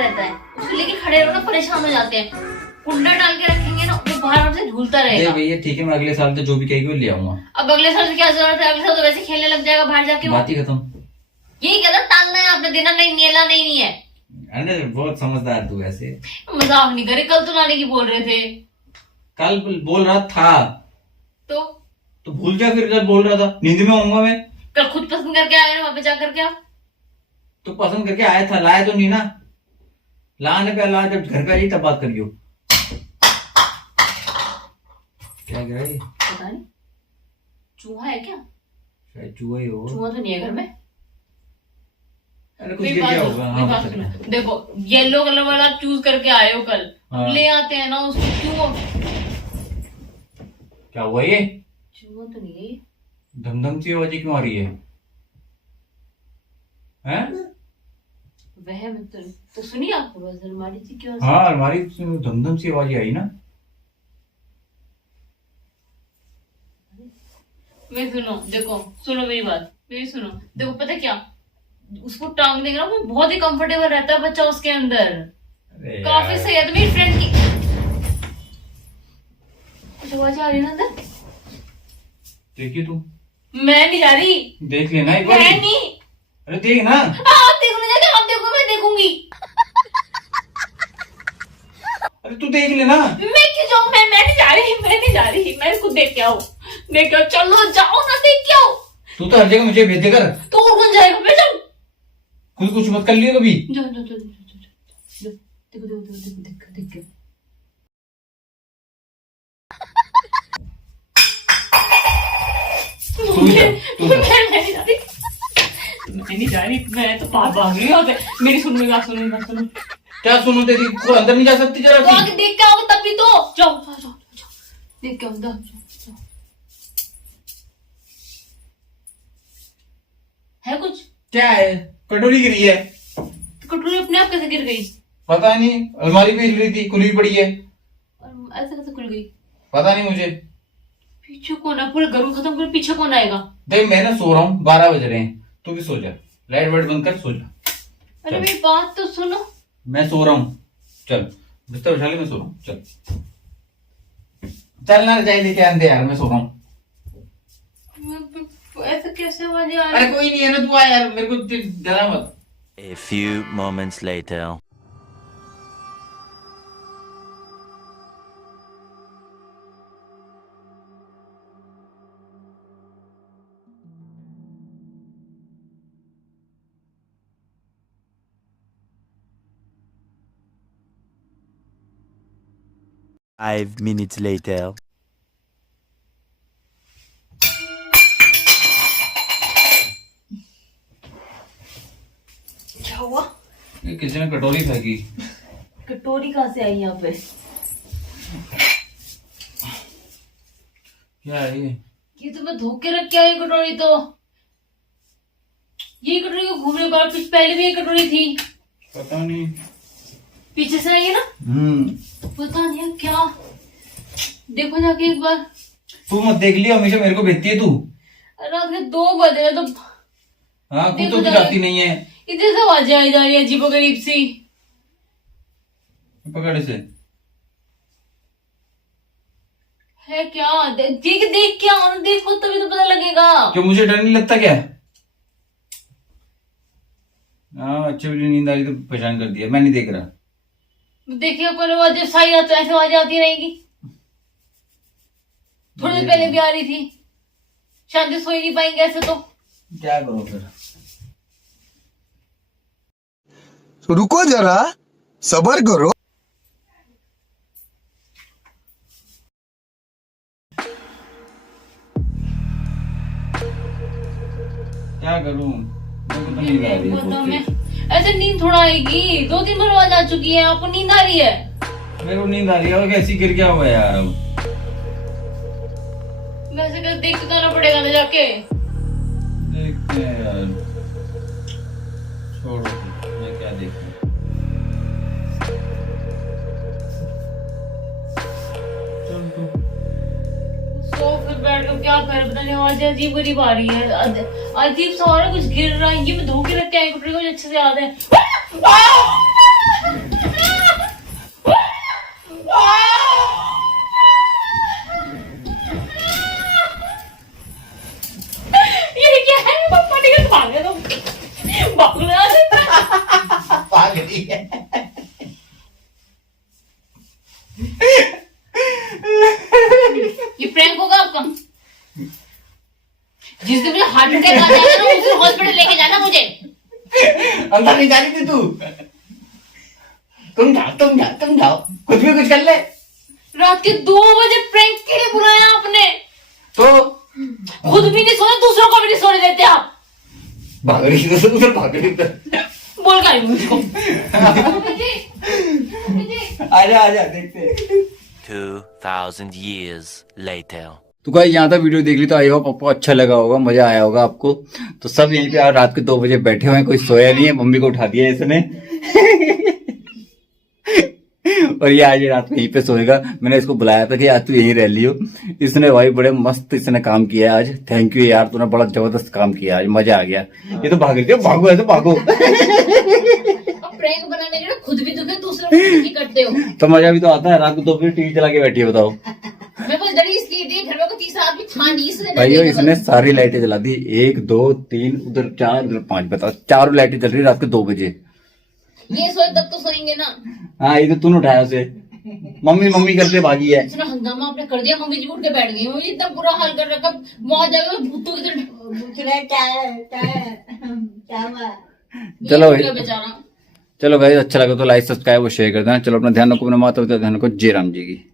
रहता है, उसको लेके खड़े रहो ना परेशान हो जाते हैं। कुंडा डाल के रखेंगे ना वो बाहर से झूलता रहेगा। भैया ठीक है, मैं अगले साल से जो भी कहेगी वो ले आऊंगा। अब अगले साल से क्या जरूरत है, अगले साल तो वैसे खेलने लग जाएगा बाहर जाके। बात ही खत्म। यही कहता टालना है आपने, देना नहीं, नेला नहीं है। अरे बहुत समझदार तू ऐसे। मजाक नहीं करे, कल तो लाने की बोल रहे थे। कल बोल रहा था तो भूल जा, फिर जब बोल रहा था नींद में होऊंगा मैं। कल खुद पसंद करके आए ना वहां पे जा करके आप। तो पसंद करके आया था, लाया तो नहीं ना। लाने पे ला, जब घर पे आई तब बात करियो। क्या गिरा ये? पता नहीं, चूहा है क्या? शायद चूहा ही हो। चूहा तो नहीं है घर में। अरे कुछ गिर गया होगा। हाँ, देखो येलो कलर वाला आप चूज करके आए हो कल। हाँ। ले आते हैं ना उसको, क्यों? क्या हुआ ये? चूहा तो नहीं है। धमधम सी आवाज क्यों आ रही है? हैं? वह मतलब तो सुनिए आपको बस अलमारी थी क्यों? हाँ, अलमारी धमधम सी आवाज आई ना। मैं सुनो, देखो सुनो मेरी बात, मेरी सुनो। देखो पता क्या, उसको टांग देगा ना वो बहुत ही कंफर्टेबल रहता है बच्चा उसके अंदर। काफी सही है। तो मेरी फ्रेंड की कुछ आवाज आ रही है ना अंदर। देखिए तू। मैं नहीं जा रही। देख लेना एक मैं बार। नहीं। अरे देख ना। आप देखो ना जाके, आप देखो मैं देखूंगी। अरे तू देख लेना। मैं क्यों जाऊँ? मैं नहीं जा रही, मैं नहीं जा रही। मैं इसको देख के आऊँ, देख के चलो जाओ ना, देख के आओ। तू तो हर जगह मुझे भेज देकर। तो और कौन जाएगा? मैं जाऊँ। खुद कुछ मत कर लियो कभी। जाओ जाओ जाओ जाओ। देखो देखो देखो देखो देख के। मैं नहीं जा रही, मैं नहीं जा रही। मैं तो भाग रही हूँ। मेरी सुनो, मेरी बात सुनो, मेरी बात सुनो। क्या सुनो तेरी? को अंदर नहीं जा सकती जरा तो आगे देख के आओ तभी तो। जाओ जाओ जाओ जाओ, देख के आओ, जाओ जाओ। है कुछ? क्या है? कटोरी गिरी है। तो कटोरी अपने आप कैसे गिर गई? पता नहीं, अलमारी पे हिल रही थी, खुली पड़ी है। और ऐसे कैसे खुल गई? पता नहीं मुझे। पीछे कौन है? पूरे घर को खत्म कर, पीछे कौन आएगा? देख मैं ना सो रहा हूँ, 12 बज रहे हैं, तू भी सो जा। लाइट वाइट बंद कर, सो जा। अरे मेरी बात तो सुनो। मैं सो रहा हूँ, चल बिस्तर उठा ले, मैं सो रहा हूँ, चल चल ना, रजाई लेके आंदे यार, मैं सो रहा हूँ। ऐसे कैसे आवाज आ रही? अरे कोई नहीं है ना, तू आ यार, मेरे को डरा मत। A few moments later. Five minutes later. क्या हुआ? ये किसी ने कटोरी फेंकी। कटोरी कहाँ से आई यहाँ पे? क्या है ये तो मैं धोके रख के आई कटोरी। तो ये कटोरी को घूमने का पहले भी ये कटोरी थी। पता नहीं, पीछे से आई है ना। पता नहीं क्या। देखो जाके एक बार। तू मत देख लियो, हमेशा मेरे को भेजती है तू। रात के 2 बजे तो। हाँ, खुद तो जाती नहीं है। इधर से आवाजें आई जा रही है अजीबो गरीब सी। पकड़ इसे। है क्या? देख क्या और देखो तभी तो पता लगेगा। क्यों, मुझे डर नहीं लगता क्या? हाँ, अच्छे वाली नींद आ रही तो परेशान कर दिया, मैं नहीं देख रहा। देखिए कोई आवाज सही आती, ऐसे आवाजें आती रहेगी। थोड़ी देर पहले भी आ रही थी। शायद सो ही नहीं पाएंगे ऐसे तो। क्या करो फिर? रुको जरा, सबर करो। क्या करूं? मेरे को तो नींद आ रही है बहुत तेज। ऐसे नींद थोड़ा आएगी, 2-3 बार आवाज आ चुकी है, आपको नींद आ रही है? मेरे को नींद आ रही है, और कैसी गिर गया हुआ यार। अब वैसे कर देख तो आना पड़ेगा ना जाके। देखते हैं यार, छोड़ो, मैं क्या देखूं। चल तू सो फिर बैठ कर क्या करे, पता नहीं आवाज अजीब गरीब आ रही है। अजीब सा हो रहा है, कुछ गिर रहा है। ये मैं धोखे रख के आई कटोरी को, अच्छे से याद है। जिस दिन मुझे हार्ट अटैक आ जाएगा ना उस दिन हॉस्पिटल लेके जाना मुझे। अंदर नहीं जानी थी तू। तुम जाओ कुछ भी कुछ कर ले। रात के 2 बजे प्रैंक के लिए बुलाया आपने, तो खुद भी नहीं सोने दूसरों को भी नहीं सोने देते आप। भाग रही थी तो उधर भाग रही थी। बोल का मुझको। मम्मी जी, मम्मी जी। आजा देखते। 2,000 years later. तो गाइस यहाँ तक वीडियो देख ली तो आई होप आपको अच्छा लगा होगा, मजा आया होगा आपको। तो सब यहीं पे आज रात के 2 बजे बैठे हुए हैं, कोई सोया नहीं है, मम्मी को उठा दिया इसने। और ये आज रात में यहीं पे सोएगा। मैंने इसको बुलाया था कि आज तू यहीं रह लियो। इसने भाई बड़े मस्त इसने काम किया आज। थैंक यू यार, तूने बड़ा जबरदस्त काम किया आज, मजा आ गया। ये तो भाग रही थी, भागो ऐसे भागो। अब प्रैंक बनाने के लिए खुद भी दुखे दूसरों को भी करते हो। तो मजा भी तो आता है। रात को 2 बजे टीवी चला के बैठी है, बताओ। मैं बस डरी इसलिए थी, घर में कोई तीसरा आदमी था नहीं इसलिए भाई डरी। इसने सारी लाइटें जला दी, 1 2 3 उधर 4 उधर 5, बताओ 4 लाइटें जल रही रात के 2 बजे। ये सोए तब तो सोएंगे ना। हाँ ये तो तूने उठाया उसे, मम्मी करके भागी है। इतना हंगामा आपने कर दिया, मम्मी जी उठ के बैठ गई। मम्मी इतना बुरा हाल कर रखा, मौज आ गई भूतों की तरह। चलो ये बेचारा। चलो भाई, अच्छा लगा तो लाइक सब्सक्राइब और शेयर कर देना। चलो अपना ध्यान रखो, अपना माता पिता ध्यान रखो। जय राम जी की।